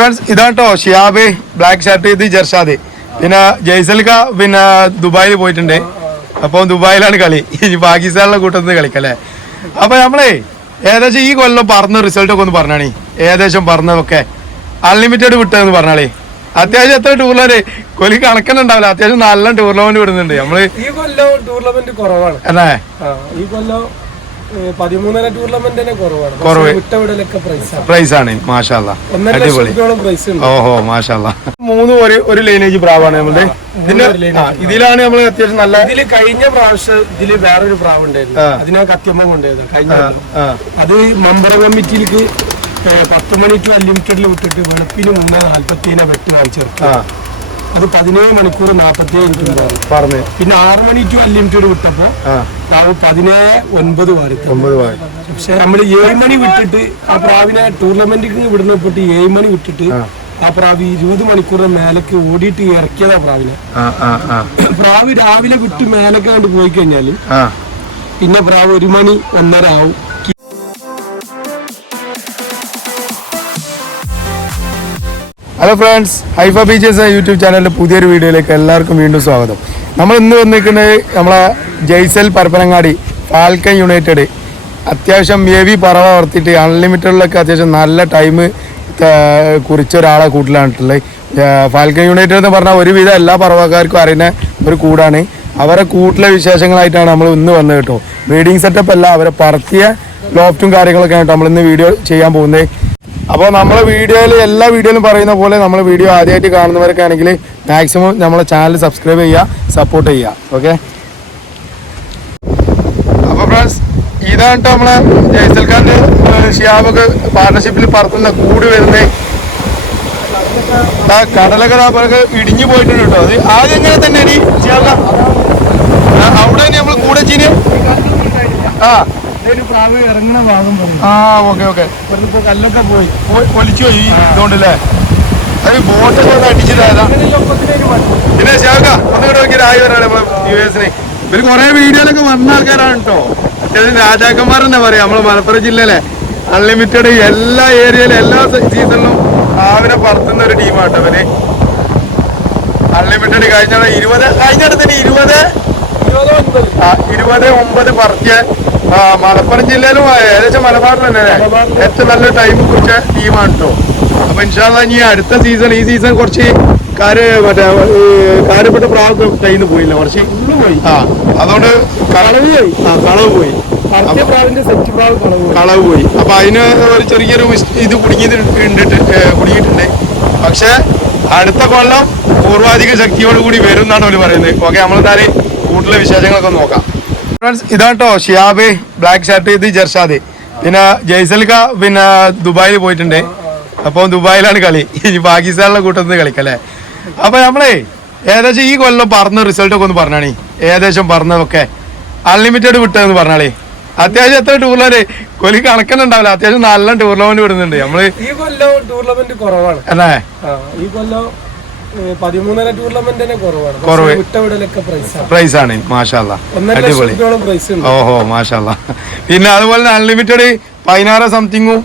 Friends ഇതാട്ടോ Shiyab black shirt ഇത് ജർഷാദ്. പിന്നെ ജയ്സൽക്ക പിന്നെ ദുബായിൽ പോയിട്ടുണ്ട്. അപ്പോൾ ദുബായിലാണ് കളി. ഇനി പാകിസ്ഥാനിലെ കൂട്ടത്തിൽ കളിക്കല്ലേ? അപ്പൊ നമ്മളേ ഏകദേശം ഈ കൊല്ലം പറഞ്ഞ റിസൾട്ട് ഒക്കെ ഒന്ന് പറഞ്ഞാണേ. ഏകദേശം പറഞ്ഞതൊക്കെ. അൺലിമിറ്റഡ് വിട്ടതെന്ന് പറഞ്ഞാളേ. അത്യാവശ്യം എത്ര ടൂർണമെന്റ് കൊലി കണക്കനുണ്ടാവില്ല അത്യാവശ്യം നല്ല ടൂർണമെന്റ് വിടുന്നുണ്ട്. നമ്മൾ ഈ കൊല്ലം ടൂർണമെന്റ് കുറവാണ്. അല്ലേ? ഈ കൊല്ലം പതിമൂന്നര ടൂർണമെന്റ് തന്നെ കുറവാണ് കുറവ്. വിട്ടവിടലൊക്കെ പ്രൈസാണ് പ്രൈസ് ആണ് മാഷാല്ല. അടിപൊളി. ഓഹോ മാഷാല്ല. മൂന്ന് ഒരു ഒരു ലൈനേജ് പ്രാവാണ് നമ്മളുടെ. ഇതിന്റെ ഇതിലാണ് നമ്മൾ അത്യാവശ്യം നല്ല ഇതിൽ കഴിഞ്ഞ പ്രാവശ്യം ഇതിൽ വേറൊരു പ്രാവ് ഉണ്ടായിരുന്നു. അതിനാ കത്തിയമ്മ കത്യമ്മ കൊണ്ടുപോയത്. കഴിഞ്ഞ അത് മെമ്പർ കമ്മിറ്റിയിലേക്ക് പത്ത് മണി ടു അൺലിമിറ്റഡിൽ വിട്ടിട്ട് വെളുപ്പിന് മൂന്ന് നാല്പത്തിനെ വെട്ടി വാങ്ങിച്ചെടുത്തു ആ. അത് പതിനേഴ് മണിക്കൂർ നാപ്പത്തിയേഴ് മിനിറ്റ് പറഞ്ഞു. പിന്നെ ആറ് മണി ടു അൺലിമിറ്റഡ് വിട്ടപ്പോ പ്രാവ് പതിനേഴ് ഒൻപത് വാരത്തി ഒമ്പത് പായ പക്ഷെ നമ്മൾ ഏഴ് മണി വിട്ടിട്ട് ആ പ്രാവിനെ ടൂർണമെന്റിന് വിടുന്നപ്പെട്ട് ഏഴ് മണി വിട്ടിട്ട് ആ. പ്രാവ് ഇരുപത് മണിക്കൂറിന് മേലേക്ക് ഓടിയിട്ട് ഇറക്കിയതാ പ്രാവിനെ. പ്രാവ് രാവിലെ വിട്ട് മേലേക്ക് കണ്ട് പോയി കഴിഞ്ഞാൽ പിന്നെ പ്രാവ് ഒരു മണി ഒന്നര ആവും. ഹലോ ഫ്രണ്ട്സ് ഹൈഫ ബീച്ചേഴ്സ് യൂട്യൂബ് ചാനലിന്റെ പുതിയൊരു വീഡിയോയിലേക്ക് എല്ലാവർക്കും വീണ്ടും സ്വാഗതം. നമ്മൾ ഇന്ന് വന്നിരിക്കുന്നത് നമ്മളെ ജയ്സൽ പരപ്പനങ്ങാടി ഫാൽക്കൻ യുണൈറ്റഡ്. അത്യാവശ്യം എ വി പറവ വളർത്തിയിട്ട് അൺലിമിറ്റഡിലൊക്കെ അത്യാവശ്യം നല്ല ടൈം കുറിച്ച ഒരാളെ കൂട്ടിലാണിട്ടുള്ളത്. ഫാൽക്കൻ യുണൈറ്റഡ് എന്ന് പറഞ്ഞാൽ ഒരുവിധം എല്ലാ പറവക്കാർക്കും അറിയുന്ന ഒരു കൂടാണ്. അവരെ കൂട്ടിലെ വിശേഷങ്ങളായിട്ടാണ് നമ്മൾ ഇന്ന് വന്നത് കേട്ടോ. ബ്രീഡിങ് സെറ്റപ്പ് അല്ല അവരെ പറത്തിയ ലോഫ്റ്റും കാര്യങ്ങളൊക്കെ ആയിട്ട് നമ്മൾ ഇന്ന് വീഡിയോ ചെയ്യാൻ പോകുന്നത്. അപ്പോൾ നമ്മളെ വീഡിയോയിൽ എല്ലാ വീഡിയോയിലും പറയുന്ന പോലെ നമ്മളെ വീഡിയോ ആദ്യമായിട്ട് കാണുന്നവർക്കാണെങ്കിൽ മാക്സിമം നമ്മളെ ചാനൽ സബ്സ്ക്രൈബ് ചെയ്യുക സപ്പോർട്ട് ചെയ്യുക. ഓക്കെ അപ്പോൾ ഫ്രണ്ട്സ് ഇതാണ് നമ്മളെ ജയ്സൽഖാന്റെ ഷിയാബൊക്കെ പാർട്ണർഷിപ്പിൽ പറത്തുന്ന കൂടി വരുന്നത് ആ കടലൊക്കെ ഇടിഞ്ഞു പോയിട്ടുണ്ട് കേട്ടോ അത് ആദ്യം എങ്ങനെ തന്നെ അവിടെ നമ്മൾ കൂടെ ചെയ്യുന്നത് ആ ആ ഓക്കെ ഓക്കെ. കല്ലൊക്കെ പോയി. പോയി- പൊലിച്ചു പോയി ഇതുകൊണ്ടല്ലേ? അത് ബോട്ടൊക്കെ ഒന്ന് അടിച്ചിട്ടായതാ പിന്നെ ശാഖ ഒന്നുകൂടെ നോക്കി രായി വരാണ് യു എസിന് ഇവർ കുറെ വീഡിയോയിലൊക്കെ വന്ന ആൾക്കാരാണ് കേട്ടോ തന്നെ പറയാം നമ്മളെ മലപ്പുറം ജില്ലയിലെ അൺലിമിറ്റഡ് എല്ലാ ഏരിയയിലും എല്ലാ സീസണിലും ആവിനെ പറത്തുന്ന ഒരു ടീമാട്ടോ അവർ അൺലിമിറ്റഡ് കഴിഞ്ഞ ഇരുപത് കഴിഞ്ഞ ഇരുപതോ ഇരുപത് ഒമ്പത് പറത്തിയ ആ, മലപ്പുറം ജില്ലയിലും ഏകദേശം മലബാറിൽ തന്നെ ഏറ്റവും നല്ല ടൈം കുറിച്ച ടീമാണ് കേട്ടോ അപ്പൊ ഇൻഷാല്ല ഇനി അടുത്ത സീസൺ ഈ സീസൺ കുറച്ച് കാര് മറ്റേ കാര്യപ്പെട്ട പ്രാവശ്യം ടൈന്ന് പോയില്ല. കുറച്ച് ഉള്ളു പോയി. ആ അതുകൊണ്ട് കളവ് പോയി. ആ കളവ് പോയി. കളവ് പോയി. അപ്പൊ അതിന് ഒരു ചെറിയൊരു ഇത് കുടുങ്ങിയിട്ടുണ്ട് കുടുങ്ങിയിട്ടുണ്ട്. പക്ഷെ അടുത്ത കൊല്ലം പൂർവാധിക ശക്തിയോടുകൂടി വരും എന്നാണ് അവർ പറയുന്നത്. ഓക്കെ നമ്മളെന്തായാലും കൂടുതൽ വിശേഷങ്ങളൊക്കെ നോക്കാം. ഫ്രണ്ട്സ് ഇതാട്ടോ ഷിയാബ് ബ്ലാക്ക് ഷർട്ട് ഇത് ജർഷാദ്. പിന്നെ ജയ്സൽക്ക പിന്നെ ദുബായിൽ പോയിട്ടുണ്ട്. അപ്പോൾ ദുബായിലാണ് കളി. ഇനി പാകിസ്ഥാനിലെ കൂട്ടത്തിൽ കളിക്കല്ലേ? അപ്പൊ നമ്മളെ ഏകദേശം ഈ കൊല്ലം പറഞ്ഞ റിസൾട്ട് ഒക്കെ ഒന്ന് പറഞ്ഞാണേ. ഏകദേശം പറഞ്ഞതൊക്കെ. അൺലിമിറ്റഡ് വിട്ടതെന്ന് പറഞ്ഞാളേ. അത്യാവശ്യം എത്ര ടൂർണമെന്റ് കൊലി കണക്കനുണ്ടാവില്ല. അത്യാവശ്യം നല്ല ടൂർണമെന്റ് വിടുന്നുണ്ട്. നമ്മൾ ഈ കൊല്ലം ടൂർണമെന്റ് കുറവാണ്. അല്ലേ? ഈ കൊല്ലം പതിമൂന്നര ടൂർണമെന്റ് തന്നെ കുറവാണ്. പക്ഷേ കുറവ്. വിട്ടവിടലൊക്കെ പ്രൈസാണ് പ്രൈസ് മാഷാല്ല. അടിപൊളി. ഓഹോ മാഷാല്ല. പിന്നെ അതുപോലെ അൺലിമിറ്റഡ് പതിനാറ് സംതിങ്ങും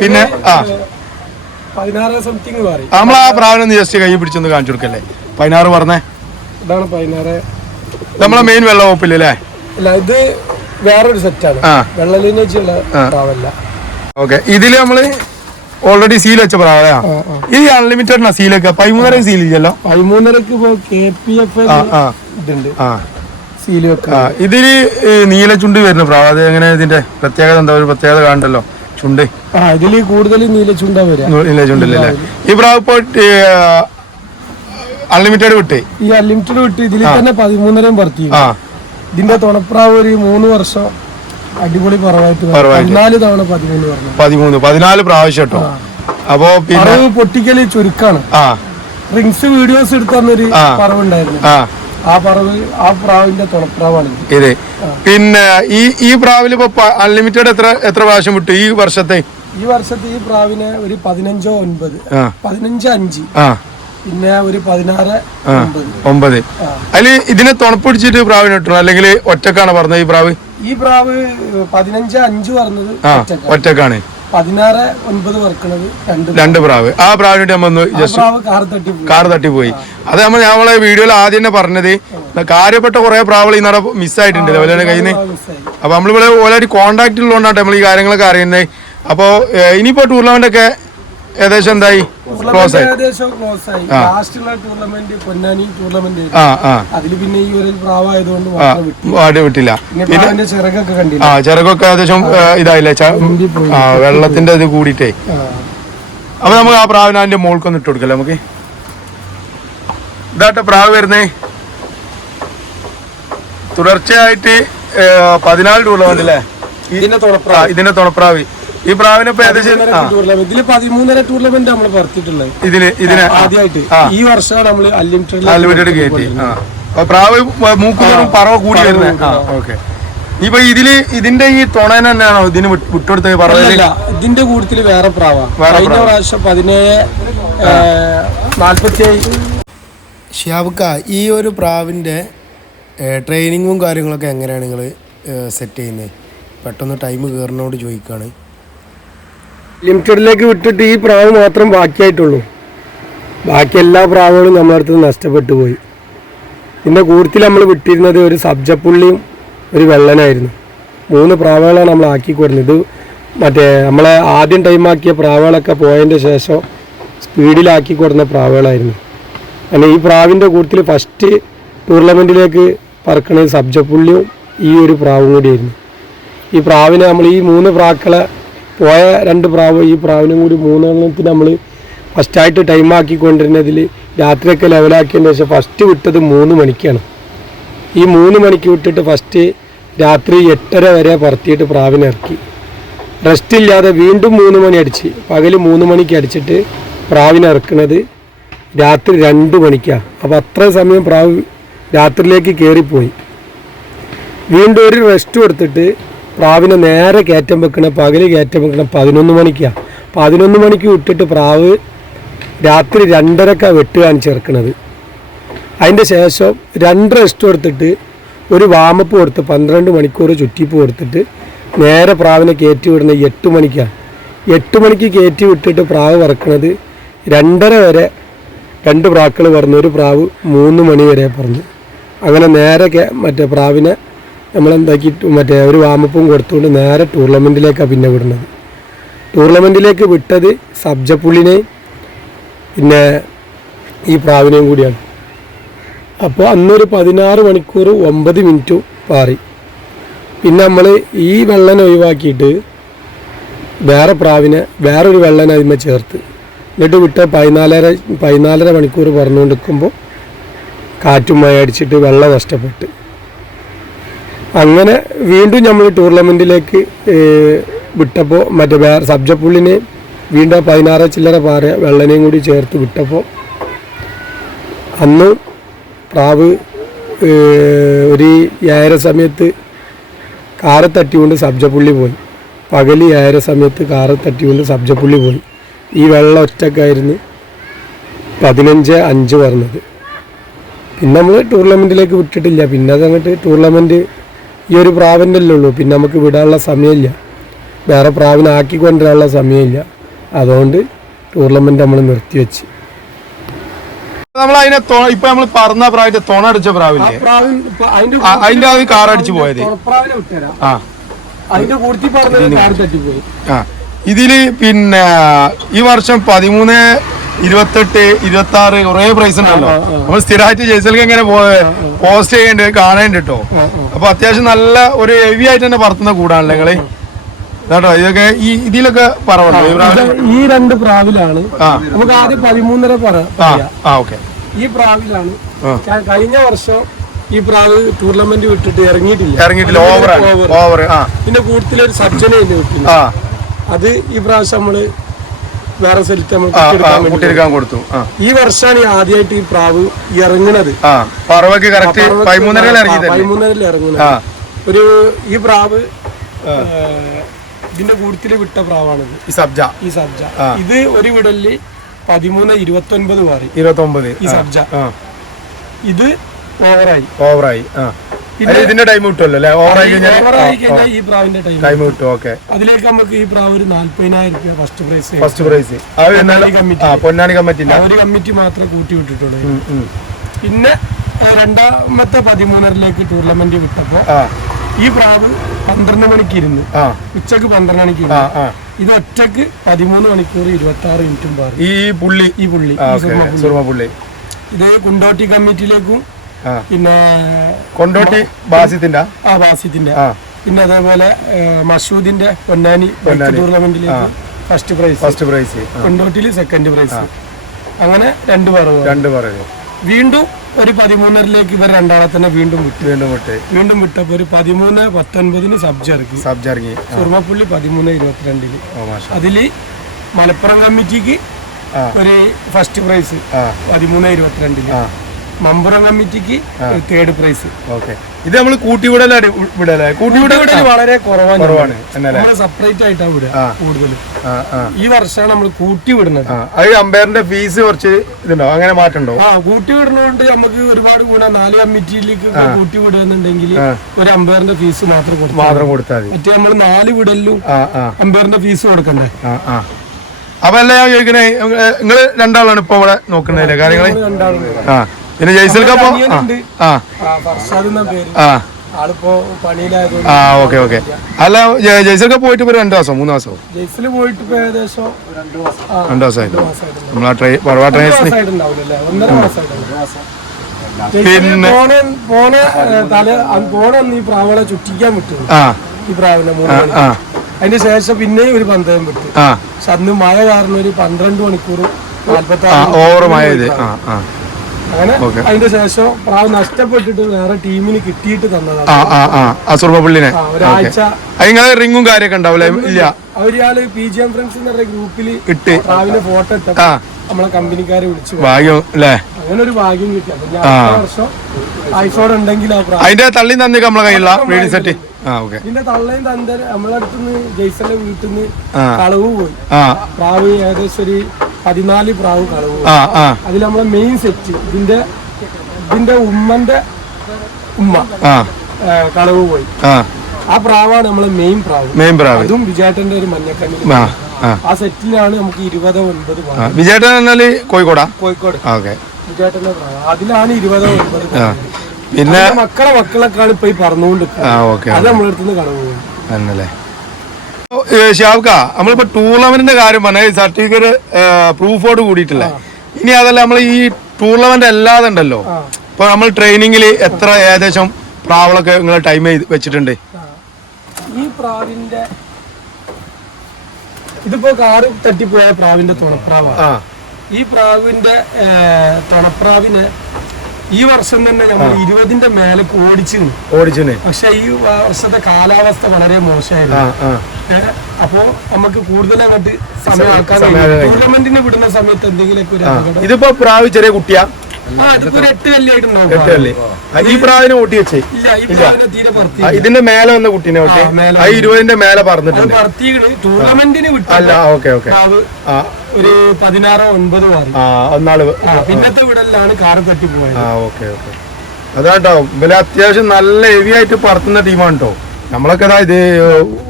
പിന്നെ ആ. പതിനാറ് സംതിങ് നമ്മൾ ആ പ്രാവിനെ ജസ്റ്റ് കൈ പിടിച്ചൊന്ന് കാണിച്ചു കൊടുക്കല്ലേ? പതിനാറ് പറഞ്ഞേ. ഇതാണ് പതിനാറ്. നമ്മളെ മെയിൻ വെള്ള വകുപ്പില്ലേ അല്ല ഇത് വേറൊരു സെറ്റാണ് വെള്ളലിനെ വെച്ചുള്ള പ്രാവല്ല. ഓക്കെ. ഇതിൽ നമ്മൾ ഓൾറെഡി സീൽ വെച്ച ആ. ഈ അൺലിമിറ്റഡ് സീലൊക്കെ പതിമൂന്നര സീൽ ഇല്ലല്ലോ? പതിമൂന്നരക്ക് ഇപ്പൊ കെ പി എഫ് ആ ആ. ഇതുണ്ട്. ആ. സീൽ ഇതിൽ നീല ചുണ്ട് വരുന്ന പ്രാവ് അത് എങ്ങനെ ഇതിന്റെ പ്രത്യേകത എന്താ? ഒരു പ്രത്യേകത കാണണ്ടല്ലോ. ചുണ്ട്. ആ ഇതിൽ കൂടുതൽ നീല വരിക. നീല ചുണ്ടല്ലേ ഈ പ്രാവ് ഇപ്പൊ അൺലിമിറ്റഡ് വിട്ട്. ഈ അൺലിമിറ്റഡ് വിട്ട് ഇതിൽ തന്നെ പതിമൂന്നരയും പറത്തി ഇതിന്റെ തുണപ്രാവ് ഒരു മൂന്ന് വർഷം അടിപൊളി. പറവായിട്ട്. പതിനാല് തവണ പതിമൂന്ന് പറഞ്ഞു. പതിമൂന്ന് പതിനാല് പ്രാവശ്യം കേട്ടോ. അപ്പോ പിന്നെ പൊട്ടിക്കൽ ചുരുക്കാണ്. റിങ്സ് വീഡിയോസ് എടുത്തന്നൊരു. പറവുണ്ടായിരുന്നു. ആ. പറവ് ആ പ്രാവിന്റെ തുളപ്രാവാണ്. ഇത്. പിന്നെ ഈ ഈ പ്രാവിൽ ഇപ്പൊ അൺലിമിറ്റഡ് എത്ര എത്ര പ്രാവശ്യം വിട്ടു ഈ വർഷത്തെ? ഈ വർഷത്തെ ഈ പ്രാവിനെ ഒരു പതിനഞ്ചോ ഒൻപത്. പതിനഞ്ച് അഞ്ച്. പിന്നെ ഒരു പതിനാറ് ഒമ്പത്. അതിൽ ഇതിനെ തുണപ്പിടിച്ചിട്ട് പ്രാവിനെ ഇട്ടു. അല്ലെങ്കിൽ ഒറ്റക്കാണ് പറഞ്ഞത് ഈ പ്രാവ്? ഈ പ്രാവ് പതിനഞ്ച് അഞ്ച് പറഞ്ഞത് ഒറ്റക്കാണ്. പതിനാറ് ഒൻപത് വർക്കണത് രണ്ട് രണ്ട് പ്രാവ്. ആ പ്രാവിനായിട്ട് നമ്മൾ പ്രാവ് ജസ്റ്റ് കാർ തട്ടി പോയി. കാർ തട്ടിപ്പോയി അത് നമ്മൾ നമ്മളെ വീഡിയോയിൽ ആദ്യം തന്നെ പറഞ്ഞത് കാര്യപ്പെട്ട കുറെ പ്രാവുകൾ ഈ നട മിസ്സായിട്ടുണ്ട്. അതുപോലെ കയ്യിൽ നിന്ന് അപ്പൊ നമ്മളിവിടെ ഓരോ കോണ്ടാക്ട് ഉള്ളതുകൊണ്ടാണ് നമ്മൾ ഈ കാര്യങ്ങളൊക്കെ അറിയുന്നത്. അപ്പോ ഇനിയിപ്പോ ടൂർണമെന്റ് ഒക്കെ ഏകദേശം എന്തായി? ക്ലോസ് ആയി. ഏകദേശം ക്ലോസ് ആയി. ലാസ്റ്റുള്ള ടൂർണമെന്റ് പൊന്നാനി ടൂർണമെന്റ് ആ ആ. അതിൽ പിന്നെ ഈ ഒരു പ്രാവായതുകൊണ്ട് വാട് വിട്ടില്ല. പിന്നെ ചിറകൊക്കെ കണ്ടില്ല? ആ ചെറുക്കൊക്കെ ഏകദേശം ഇതായില്ലേ? ആ വെള്ളത്തിന്റെ ഇത് കൂടിയിട്ടേ. അപ്പൊ നമുക്ക് ആ പ്രാവിനാന്റെ മോൾക്കൊന്ന് ഇട്ട് കൊടുക്കല്ലേ നമുക്ക്? ഇതാട്ടെ പ്രാവ് വരുന്നേ. തുടർച്ചയായിട്ട് പതിനാല് ടൂർണമെന്റ് അല്ലേ? ഇതിന്റെ തുണപ്രാവ് ഇതിന്റെ തുണപ്രാവ് ഈ പ്രാവിന് ഇപ്പൊ ഏകദേശം ഇതിൽ പതിമൂന്നര ടൂർണമെന്റ് നമ്മൾ പറത്തിട്ടുള്ളത് ഇതിന് ഇതിന് ആദ്യമായിട്ട് ഈ വർഷമാണ് നമ്മൾ അൺലിമിറ്റഡ് അൺലിമിറ്റഡ് കയറ്റി പ്രാവ് മൂക്കുന്നതും പറവ കൂടി വരുന്നത് ഓക്കെ. ഇപ്പൊ ഇതിൽ ഇതിന്റെ ഈ തുണ തന്നെയാണോ ഇതിന് വിട്ട് വിട്ടുകൊടുത്ത പറഞ്ഞില്ല ഇതിന്റെ കൂട്ടത്തിൽ വേറെ പ്രാവാണ് കഴിഞ്ഞ പ്രാവശ്യം പതിനേഴ് നാല്പത്തി ഷിയാബുക്ക ഈ ഒരു പ്രാവിന്റെ ട്രെയിനിങ്ങും കാര്യങ്ങളൊക്കെ എങ്ങനെയാണ് നിങ്ങൾ സെറ്റ് ചെയ്യുന്നത് പെട്ടെന്ന് ടൈം കയറിനോട് ചോദിക്കുകയാണ് ലിമിറ്റഡിലേക്ക് വിട്ടിട്ട് ഈ പ്രാവ് മാത്രം ബാക്കിയായിട്ടുള്ളൂ. ബാക്കി എല്ലാ പ്രാവുകളും നമ്മുടെ അടുത്ത് നഷ്ടപ്പെട്ടു പോയി. ഇതിന്റെ കൂട്ടത്തിൽ നമ്മൾ വിട്ടിരുന്നത് ഒരു സബ്ജപ്പുള്ളിയും ഒരു വെള്ളനായിരുന്നു. മൂന്ന് പ്രാവുകളാണ് നമ്മൾ ആക്കി കൊടുക്കുന്നത് മറ്റേ നമ്മളെ ആദ്യം ടൈം ആക്കിയ പ്രാവുകളൊക്കെ പോയതിന്റെ ശേഷം സ്പീഡിലാക്കി കൊടുക്കുന്ന പ്രാവുകളായിരുന്നു. അങ്ങനെ ഈ പ്രാവിന്റെ കൂട്ടത്തിൽ ഫസ്റ്റ് ടൂർണമെന്റിലേക്ക് പറക്കണത് സബ്ജപ്പുള്ളിയും ഈ ഒരു പ്രാവും കൂടിയായിരുന്നു. ഈ പ്രാവിനെ നമ്മൾ ഈ മൂന്ന് പ്രാക്കളെ പോയ രണ്ട് പ്രാവ് ഈ പ്രാവിനും കൂടി മൂന്നെണ്ണത്തിന് നമ്മൾ ഫസ്റ്റായിട്ട് ടൈമാക്കി കൊണ്ടിരുന്നതിൽ രാത്രിയൊക്കെ ലെവലാക്കിയതിന് ശേഷം ഫസ്റ്റ് വിട്ടത് മൂന്ന് മണിക്കാണ്. ഈ മൂന്ന് മണിക്ക് വിട്ടിട്ട് ഫസ്റ്റ് രാത്രി എട്ടര വരെ പറത്തിയിട്ട് പ്രാവിനെ ഇറക്കി. റെസ്റ്റ് ഇല്ലാതെ വീണ്ടും മൂന്ന് മണി അടിച്ച് പകൽ മൂന്ന് മണിക്ക് അടിച്ചിട്ട് പ്രാവിനെ ഇറക്കുന്നത് രാത്രി രണ്ട് മണിക്കാണ്. അപ്പോൾ അത്ര സമയം പ്രാവ് രാത്രിയിലേക്ക് കയറിപ്പോയി വീണ്ടും ഒരു റെസ്റ്റ് കൊടുത്തിട്ട് പ്രാവിനെ നേരെ കയറ്റം വെക്കണ പകൽ കയറ്റം വെക്കണ പതിനൊന്ന് മണിക്കാണ് പതിനൊന്ന് മണിക്ക് വിട്ടിട്ട് പ്രാവ് രാത്രി രണ്ടരക്കാണ് വെട്ടുകയാണ് ചേർക്കുന്നത് അതിന്റെ ശേഷം രണ്ടര ഇഷ്ടം എടുത്തിട്ട് ഒരു വാമപ്പ് കൊടുത്ത് പന്ത്രണ്ട് മണിക്കൂർ ചുറ്റിപ്പ് കൊടുത്തിട്ട് നേരെ പ്രാവിനെ കയറ്റി വിടുന്നത് എട്ട് മണിക്കാണ് എട്ട് മണിക്ക് കയറ്റി വിട്ടിട്ട് പ്രാവ് പറക്കണത് രണ്ടര വരെ രണ്ട് പ്രാക്കൾ പറഞ്ഞു ഒരു പ്രാവ് മൂന്ന് മണി വരെ പറഞ്ഞു അങ്ങനെ നേരെ മറ്റേ പ്രാവിനെ നമ്മളെന്താക്കി മറ്റേ ഒരു വാമപ്പും കൊടുത്തുകൊണ്ട് നേരെ ടൂർണമെന്റിലേക്കാണ് പിന്നെ വിടുന്നത്. ടൂർണമെന്റിലേക്ക് വിട്ടത് സബ്ജപ്പുള്ളിനെയും പിന്നെ ഈ പ്രാവിനെയും കൂടിയാണ്. അപ്പോൾ അന്നൊരു പതിനാറ് മണിക്കൂർ ഒമ്പത് മിനിറ്റ് പാറി. പിന്നെ നമ്മൾ ഈ വെള്ളനെ ഒഴിവാക്കിയിട്ട് വേറെ പ്രാവിനെ വേറൊരു വെള്ളന അതിന്മേ ചേർത്ത്. എന്നിട്ട് വിട്ട് പതിനാലര പതിനാലര മണിക്കൂർ പറഞ്ഞുകൊണ്ട് നിൽക്കുമ്പോൾ കാറ്റും മഴ അടിച്ചിട്ട് വെള്ളം നഷ്ടപ്പെട്ട്. അങ്ങനെ വീണ്ടും നമ്മൾ ടൂർണമെന്റിലേക്ക് വിട്ടപ്പോൾ മറ്റേ വേറെ സബ്ജപ്പുള്ളിനെ വീണ്ടും പതിനാറ് ചില്ലറ പാറ വെള്ളനെയും കൂടി ചേർത്ത് വിട്ടപ്പോൾ അന്ന് പ്രാവ് ഒരു ഏഴര സമയത്ത് കാറ് തട്ടിക്കൊണ്ട് സബ്ജപ്പുള്ളി പോയി. പകൽ ഏഴര സമയത്ത് കാറ് തട്ടിക്കൊണ്ട് സബ്ജപ്പുള്ളി പോയി. ഈ വെള്ളം ഒറ്റക്കായിരുന്നു പതിനഞ്ച് അഞ്ച് പറഞ്ഞത്. പിന്നെ നമ്മൾ ടൂർണമെന്റിലേക്ക് വിട്ടിട്ടില്ല. പിന്നെ അതങ്ങോട്ട് ടൂർണമെന്റ് ഈ ഒരു പ്രാവിന്റെ ഉള്ളൂ. പിന്നെ നമുക്ക് വിടാനുള്ള സമയമില്ല. വേറെ പ്രാവിനെ ആക്കി കൊണ്ടുവരാനുള്ള സമയമില്ല. അതുകൊണ്ട് ടൂർണമെന്റ് നമ്മൾ നിർത്തിവെച്ച് നമ്മൾ അതിനെ ഇപ്പൊ നമ്മൾ പറഞ്ഞ പ്രാവിന്റെ തുണ അടിച്ച പ്രാവില്ലേ? അതിന്റെ അത് കാറടിച്ചു പോയത്. ഇതിൽ പിന്നെ ഈ വർഷം പതിമൂന്ന് ഇരുപത്തെട്ട് ഇരുപത്തി ആറ് കുറെ പ്രൈസ് ഉണ്ടല്ലോ. അപ്പൊ സ്ഥിരമായിട്ട് ജയ്സൽക്ക് എങ്ങനെ പോസ്റ്റ് ചെയ്യണ്ട് കാണേണ്ട കേട്ടോ അപ്പൊ അത്യാവശ്യം നല്ല ഒരു ഹെവി ആയിട്ട് തന്നെ പറത്തുന്ന കൂടാണ് നിങ്ങൾ. കേട്ടോ ഇതൊക്കെ ഈ ഇതിലൊക്കെ പറവണോ? ഈ രണ്ട് പ്രാവിലാണ്. നമുക്ക് ആദ്യം പതിമൂന്നര പറയാം. ഈ പ്രാവിലാണ്. കഴിഞ്ഞ വർഷം ഈ പ്രാവ് ടൂർണമെന്റ് വിട്ടിട്ട് ഇറങ്ങിയിട്ടില്ല. ഇറങ്ങിയിട്ടില്ല ഓവർ. ഓവർ പിന്നെ കൂടുതലൊരു സബ്ജനെ വിട്ടില്ല അത് ഈ പ്രാവശ്യം നമ്മൾ വേറെ സ്ഥലത്ത് നമ്മൾ കുട്ടിയെടുക്കാൻ കൊടുത്തു. ഈ വർഷമാണ് ഈ ആദ്യമായിട്ട് ഈ പ്രാവ് ഇറങ്ങണത്. ആ പറവയ്ക്ക് കറക്റ്റ് പതിമൂന്നരകൾ ഇറങ്ങി തന്നെ പതിമൂന്നരയിൽ ഇറങ്ങുന്നത്. ഒരു ഈ പ്രാവ് ഇതിന്റെ കൂട്ടത്തിൽ വിട്ട പ്രാവാണിത്. ഈ സബ്ജ. ഈ സബ്ജ. ഇത് ഒരു വിടലിൽ പതിമൂന്ന് ഇരുപത്തി ഒൻപത് മാറി. ഇരുപത്തി ഒമ്പത് ഈ സബ്ജ. ഇത് ഓവറായി ഓവറായി ഇതിന്റെ ടൈം കിട്ടുമല്ലോ അല്ലേ? ഓവർ ആയി കഴിഞ്ഞാൽ ഈ പ്രാവിന്റെ ടൈം ടൈം കിട്ടും ഓക്കെ അതിലേക്ക് നമുക്ക് ഈ പ്രാവ് ഒരു നാല്പതിനായിരം രൂപ first prize first prize committee. Ponnani കമ്മിറ്റില്ല ആ ഒരു കമ്മിറ്റി മാത്രമേ കൂട്ടി വിട്ടിട്ടുള്ളൂ. പിന്നെ രണ്ടാമത്തെ പതിമൂന്നരയിലേക്ക് ടൂർണമെന്റ് വിട്ടപ്പോ ഈ പ്രാവ് പന്ത്രണ്ട് മണിക്ക് ഇരുന്ന്. ഉച്ചയ്ക്ക് പന്ത്രണ്ട് മണിക്ക് ഇത് ഒറ്റയ്ക്ക് പതിമൂന്ന് മണിക്കൂർ ഇരുപത്തി ആറ് മിനിറ്റും പറഞ്ഞു ഈ പുള്ളി. ഈ പുള്ളി. പുള്ളി. ഇത് കുണ്ടോട്ടി കമ്മിറ്റിയിലേക്കും പിന്നെ കൊണ്ടോട്ടി ബാസിത്തിന്റെ ആ ബാസിത്തിന്റെ പിന്നെ അതേപോലെ മഷൂദിന്റെ പൊന്നാനി ടൂർണമെന്റിൽ ടൂർണമെന്റിലേക്ക് ഫസ്റ്റ് പ്രൈസ് ഫസ്റ്റ് പ്രൈസ് കൊണ്ടോട്ടിയിൽ സെക്കൻഡ് പ്രൈസ് അങ്ങനെ രണ്ട് പറവ് രണ്ട് പറവ് വീണ്ടും ഒരു പതിമൂന്നരയിലേക്ക് ഇവർ രണ്ടാളെ തന്നെ വീണ്ടും വിട്ടു. വീണ്ടും വിട്ട്. വീണ്ടും വിട്ടപ്പോൾ ഒരു പതിമൂന്ന് പത്തൊൻപതിന് സബ്ജ് ഇറക്കി സബ്ജ് ഇറങ്ങി സുർമപ്പുള്ളി പതിമൂന്ന് ഇരുപത്തിരണ്ടിൽ. അതിൽ മലപ്പുറം കമ്മിറ്റിക്ക് ഒരു ഫസ്റ്റ് പ്രൈസ് പതിമൂന്ന് ഇരുപത്തിരണ്ടിൽ. മമ്പുറം കമ്മിറ്റിക്ക് തേർഡ് പ്രൈസ്. ഓക്കെ. ഇത് നമ്മൾ കൂട്ടിവിടല വിടല്ലേ കൂട്ടിവിട കൂട്ടിവിടൽ വളരെ കുറവാണ് കുറവാണ്. നമ്മൾ സെപ്പറേറ്റ് ആയിട്ടാണ് വിടുക കൂടുതൽ ഈ വർഷമാണ് നമ്മൾ കൂട്ടി വിടുന്നത്. അത് അമ്പയറിന്റെ ഫീസ് കുറച്ച് ഇതുണ്ടോ? അങ്ങനെ മാറ്റണ്ടോ? ആ കൂട്ടി വിടുന്നതുകൊണ്ട് നമുക്ക് ഒരുപാട് ഗുണം. നാല് കമ്മിറ്റിയിലേക്ക് കൂട്ടി വിടുകയെന്നുണ്ടെങ്കിൽ ഒരു അമ്പയറിന്റെ ഫീസ് മാത്രം മാത്രം കൊടുത്താൽ മറ്റേ നമ്മൾ നാല് വിടലിലും അമ്പയറിന്റെ ഫീസ് കൊടുക്കണ്ടേ? അപ്പൊ അല്ല ഞാൻ ചോദിക്കണേ? നിങ്ങൾ രണ്ടാളാണ് ഇപ്പൊ ഇവിടെ നോക്കുന്നതിലെ. കാര്യങ്ങൾ? ആ. പിന്നെ ജയ്സൽക്കപ്പോ ആ ആ. Okay okay. അല്ല ജയ്സൽക്ക പോയിട്ട് ഇപ്പൊ രണ്ടു മാസം മൂന്ന് മാസം ജയ്സിൽ പോയിട്ട് ഇപ്പൊ ഏകദേശം ആ, രണ്ടു. നമ്മളാ ട്രെയിൻ? ഒന്നര പിന്നെ- പോണ പോണ തല പോണ ഈ പ്രാവളെ ചുറ്റിക്കാൻ വിട്ടു ആ. ഈ പ്രാവിനെ മൂന്ന് അതിന് ശേഷം പിന്നെയും ഒരു പന്തയം വിട്ടു. ആ. പക്ഷെ അന്ന് മഴ കാരണം ഒരു പന്ത്രണ്ട് മണിക്കൂർ നാല്പത്തി ആറ് ഓവർ ആ. അങ്ങനെ അതിന്റെ ശേഷം പ്രാവ് നഷ്ടപ്പെട്ടിട്ട് വേറെ ടീമിന് കിട്ടിയിട്ട് തന്നതാണ്. ആ ആ ആ അസുർബ ആ, ഒരാഴ്ച അത് റിങ്ങും കാര്യമൊക്കെ ഉണ്ടാവില്ലേ? ഇല്ല. അവരിയാൾ പി ജി എം ഫ്രണ്ട്സ് എന്ന് പറഞ്ഞ ഗ്രൂപ്പിൽ ഇട്ട്. പ്രാവിന്റെ ഫോട്ടോ ഇട്ട നമ്മളെ കമ്പനിക്കാരെ വിളിച്ചു. ഭാഗ്യം അല്ലേ അങ്ങനെ ഒരു ഭാഗ്യം കിട്ടി. അപ്പൊ ഞാൻ വർഷം ഐസോഡ് ഉണ്ടെങ്കിൽ അതിന്റെ തള്ളി നന്ദി നമ്മളെ കയ്യിലുള്ള വീഡിയോ സെറ്റ് ഇതിന്റെ തള്ളയും തന്റെ നമ്മളടുത്തുനിന്ന് ജയ്സന്റെ വീട്ടിൽ നിന്ന്. കളവ് പോയി. പ്രാവ് ഏകദേശം ഒരു പതിനാല് പ്രാവ് കളവ് അതിൽ നമ്മളെ മെയിൻ സെറ്റ് ഇതിന്റെ ഇതിന്റെ ഉമ്മന്റെ ഉമ്മ കളവ് പോയി. ആ. പ്രാവാണ് നമ്മളെ മെയിൻ പ്രാവ്. മെയിൻ പ്രാവ്. അതും വിജയേട്ടന്റെ ഒരു മഞ്ഞക്കണ്ണി ആ സെറ്റിലാണ് നമുക്ക് ഇരുപത് ഒൻപത് വിജയേട്ടൻ കോഴിക്കോടാ? കോഴിക്കോട്. ഓക്കെ. വിജയേട്ടന്റെ പ്രാവ്. അതിലാണ് ഇരുപത് ഒൻപത്. പിന്നെ മക്കളെ മക്കളെക്കാണ് ഇപ്പൊ ഈ പറഞ്ഞുകൊണ്ട് ആ ഓക്കെ അത് നമ്മളെ അടുത്തുനിന്ന് കളവ് പോയി. എന്നല്ലേ ഷാബ്ക നമ്മളിപ്പോ ടൂർണമെന്റിന്റെ കാര്യം പറഞ്ഞ സർട്ടിഫിക്കറ്റ് പ്രൂഫോട് കൂടിയിട്ടില്ല? ഇനി അതല്ല നമ്മൾ ഈ ടൂർണമെന്റ് അല്ലാതെ ഉണ്ടല്ലോ. ഇപ്പൊ നമ്മൾ ട്രെയിനിങ്ങിൽ എത്ര ഏകദേശം പ്രാവളൊക്കെ നിങ്ങൾ ടൈം വെച്ചിട്ടുണ്ട്. ഈ പ്രാവിന്റെ ഇതിപ്പോ കാറ് തട്ടിപ്പോയ പ്രാവിന്റെ തുണപ്രാവാണ് ഈ പ്രാവിന്റെ തുണപ്രാവിനെ ഈ വർഷം തന്നെ നമ്മൾ ഇരുപതിന്റെ മേലെ ഓടിച്ചു ഓടിച്ചു പക്ഷെ ഈ വർഷത്തെ കാലാവസ്ഥ വളരെ മോശമായിരുന്നു. അപ്പോ നമുക്ക് കൂടുതൽ അങ്ങോട്ട് സമയം ആക്കാൻ ടൂർണമെന്റിന് വിടുന്ന സമയത്ത് എന്തെങ്കിലുമൊക്കെ ഇതിപ്പോ പ്രാവ് ചെറിയ കുട്ടിയാ. ഈ പ്രാവിനെ ഓട്ടി വെച്ചേ. ഇല്ല ഇതിന്റെ മേലെ വന്ന കുട്ടീനെ ഓട്ടി. ആ, ഇരുപതിന്റെ മേലെ പറഞ്ഞിട്ടുണ്ട് ടൂർണമെന്റിന് അല്ല ഓക്കെ ഓക്കെ. ഒരു പതിനാറോ ഒൻപതോ ഒന്നാൾ പിന്നത്തെ വിടലിലാണ് കാറ് തട്ടിപ്പോയത്. ആ ഓക്കെ ഓക്കെ. അതാട്ടോ ഇവർ അത്യാവശ്യം നല്ല ഹെവി ആയിട്ട് പറത്തുന്ന ടീമാണ് കേട്ടോ നമ്മളൊക്കെ ഇതാ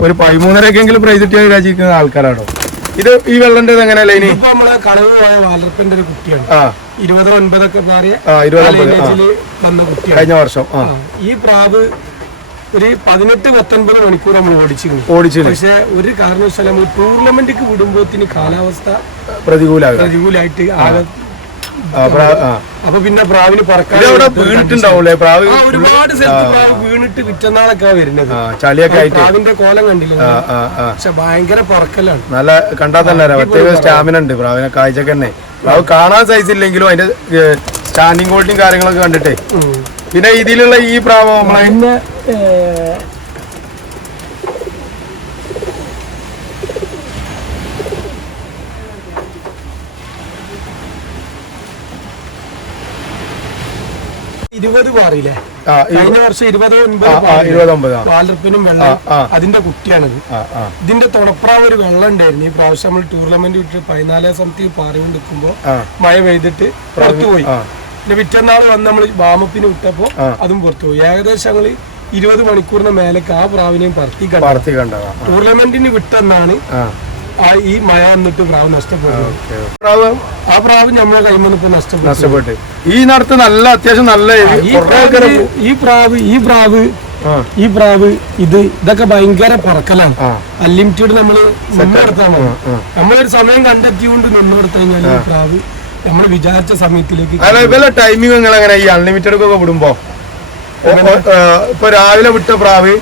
ഒരു പതിമൂന്നരക്കെങ്കിലും പ്രൈസ് കിട്ടിയ രാജിക്കുന്ന ആൾക്കാരാണോ ഇത് ഈ വെള്ളന്റെ എങ്ങനെ ലൈനി? ഇപ്പൊ നമ്മളെ കളവ് പോയ വളർപ്പിന്റെ ഒരു കുട്ടിയാണ്. ആ. ഇരുപത് ഒൻപതൊക്കെ കഴിഞ്ഞ വർഷം ഈ പ്രാവ് ഒരു പതിനെട്ട് പത്തൊൻപത് മണിക്കൂർ നമ്മൾ ഓടിച്ചിരുന്നു. ഓടിച്ചു പക്ഷെ ഒരു കാരണവശാലും നമ്മൾ ടൂർണമെന്റിക്ക് വിടുമ്പോത്തിന് കാലാവസ്ഥ പ്രതികൂലമായിട്ട് പ്രതികൂലായിട്ട് ആകെ. അപ്പൊ പിന്നെ പ്രാവിന് പറക്കാൻ വീണിട്ടുണ്ടാവൂലേ? പ്രാവ് ഒരുപാട് സ്ഥലത്ത് പ്രാവ് വീണിട്ട് പിറ്റന്നാളൊക്കെ വരുന്നത്. ചളിയൊക്കെ ആയിട്ട്. പ്രാവിന്റെ കോലം കണ്ടില്ല? പക്ഷെ ഭയങ്കര പറക്കലാണ്. നല്ല കണ്ടാൽ തന്നെ പ്രത്യേക സ്റ്റാമിന ഉണ്ട് പ്രാവിനെ കാഴ്ചക്ക് തന്നെ. പ്രാവ് കാണാൻ സൈസ് ഇല്ലെങ്കിലും അതിന്റെ സ്റ്റാൻഡിങ് ക്വാളിറ്റിയും കാര്യങ്ങളൊക്കെ കണ്ടിട്ടേ. പിന്നെ ഇതിലുള്ള ഈ പ്രാവ് നമ്മളെ ഇരുപത് പാറിയില്ലേ കഴിഞ്ഞ വർഷം ഇരുപത് ഒൻപത് വാലർപ്പിനും വെള്ളം അതിന്റെ കുട്ടിയാണിത് ഇതിന്റെ തുണപ്രാവ് ഒരു വെള്ളം ഉണ്ടായിരുന്നു ഈ പ്രാവശ്യം നമ്മൾ ടൂർണമെന്റ് വിട്ട് പതിനാലാം സമയത്ത് പാറികൊണ്ട് നിൽക്കുമ്പോ മഴ പെയ്തിട്ട് പുറത്തു പോയി. പിന്നെ പിറ്റന്നാൾ വന്ന് നമ്മൾ വാമപ്പിന് വിട്ടപ്പോ. അതും പുറത്തു പോയി. ഏകദേശം ഞങ്ങൾ ഇരുപത് മണിക്കൂറിന് മേലേക്ക് ആ പ്രാവിനെയും പറത്തി കണ്ടു ടൂർണമെന്റിന് വിട്ടെന്നാണ് ഈ മഴ വന്നിട്ട് പ്രാവ് നഷ്ടപ്പെട്ടു. പ്രാവ് ആ പ്രാവ് നമ്മളെ കൈമ ഇപ്പൊ നഷ്ടപ്പെട്ടു. ഈ നടത്ത് നല്ല അത്യാവശ്യം നല്ല ഈ പ്രാവ് ഈ പ്രാവ് ഈ പ്രാവ് ഇത് ഇതൊക്കെ ഭയങ്കര പറക്കലാണ്. അൺലിമിറ്റഡ് നമ്മൾ നടത്താൻ. നമ്മളൊരു സമയം കണ്ടെത്തിയോണ്ട് നിന്നെടുത്തു കഴിഞ്ഞാൽ പ്രാവ് നമ്മൾ വിചാരിച്ച സമയത്തിലേക്ക് ടൈമിംഗ് നിങ്ങൾ എങ്ങനെ? ഈ അൺലിമിറ്റഡ് ഒക്കെ വിടുമ്പോ? ഇപ്പൊ രാവിലെ വിട്ട പ്രാവ്